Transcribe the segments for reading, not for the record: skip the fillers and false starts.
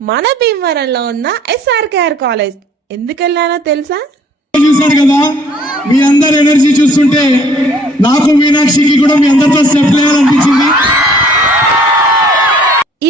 మన భీమవరంలో ఉన్న ఎస్ఆర్కేఆర్ కాలేజ్ ఎందుకు వెళ్ళానో తెలుసా? చూసారు కదా, మీ అందరు ఎనర్జీ చూస్తుంటే నాకు మీనాక్షికి కూడా మీ అందరితో స్టెప్ వేయాలనిపించింది.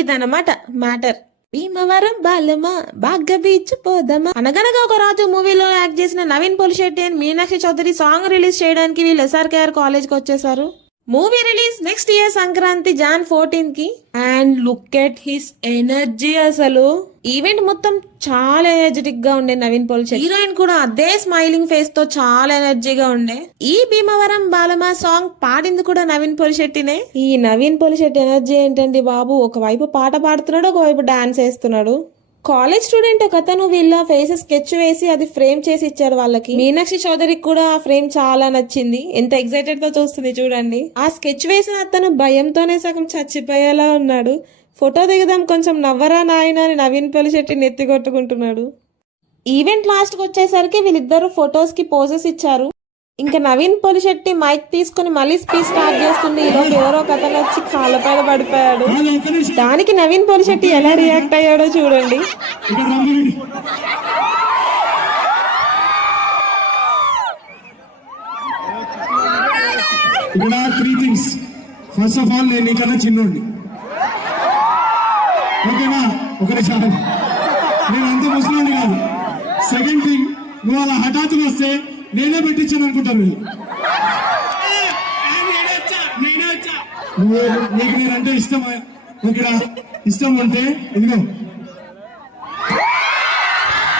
ఇదన్నమాట మ్యాటర్. భీమవరం బాలమా బాగా బీచ్ పోదమా. అనగనగా ఒక రాజు మూవీలో యాక్ట్ చేసిన Naveen Polishetty and Meenakshi Chaudhary song release చేయడానికి వీళ్ళు ఎస్ఆర్కేఆర్ కాలేజ్ కి వచ్చేసారు. Movie release next year Sankranti Jan 14 కి. And look at his energy. అసలు ఈవెంట్ మొత్తం చాలా ఎనర్జెటిక్ గా ఉండే నవీన్ పోలిశెట్టి. హీరోయిన్ కూడా అదే స్మైలింగ్ ఫేస్ తో చాలా ఎనర్జీగా ఉండే. ఈ భీమవరం బాలమా సాంగ్ పాడింది కూడా నవీన్ పోలిశెట్టినే. ఈ నవీన్ పోలిశెట్టి ఎనర్జీ ఏంటండి బాబు, ఒకవైపు పాట పాడుతున్నాడు, ఒకవైపు డాన్స్ వేస్తున్నాడు. కాలేజ్ స్టూడెంట్ ఒక అతను వీళ్ళ ఫేసెస్ స్కెచ్ వేసి అది ఫ్రేమ్ చేసి ఇచ్చాడు వాళ్ళకి. మీనాక్షి చౌదరికి కూడా ఆ ఫ్రేమ్ చాలా నచ్చింది. ఎంత ఎక్సైటెడ్ తో చూస్తుంది చూడండి. ఆ స్కెచ్ వేసిన అతను భయంతోనే సగం చచ్చిపోయేలా ఉన్నాడు. ఫోటో దిగదాం కొంచెం నవ్వరా నాయన అని నవీన్ పోలిశెట్టి నెత్తి కొట్టుకుంటున్నాడు. ఈవెంట్ లాస్ట్ కి వచ్చేసరికి వీళ్ళిద్దరు ఫొటోస్ కి పోజెస్ ఇచ్చారు. ఇంకా నవీన్ పోలిశెట్టి మైక్ తీసుకుని మళ్ళీ స్పీచ్ స్టార్ట్ చేస్తుంది. ఈరోజు ఎవరో కథను వచ్చి కాళ్ళపైన పడిపోయాడు. దానికి నవీన్ పోలిశెట్టి ఎలా రియాక్ట్ అయ్యాడో చూడండి. ఇక్కడ 3 things. ఫస్ట్ ఆఫ్ ఆల్, నేను నీకన్నా చిన్నోడిని, ఓకేనా? ఒకటి చాలు, నేను అంత ముసలోని కాదు. సెకండ్ థింగ్, నువ్వు అలా హఠాత్తుగా వస్తే నేనే పెట్టించాను అనుకుంటాను వీళ్ళు. నీకు నేనంటే ఇష్టం, ఓకేనా? ఇష్టం ఉంటే ఇదిగో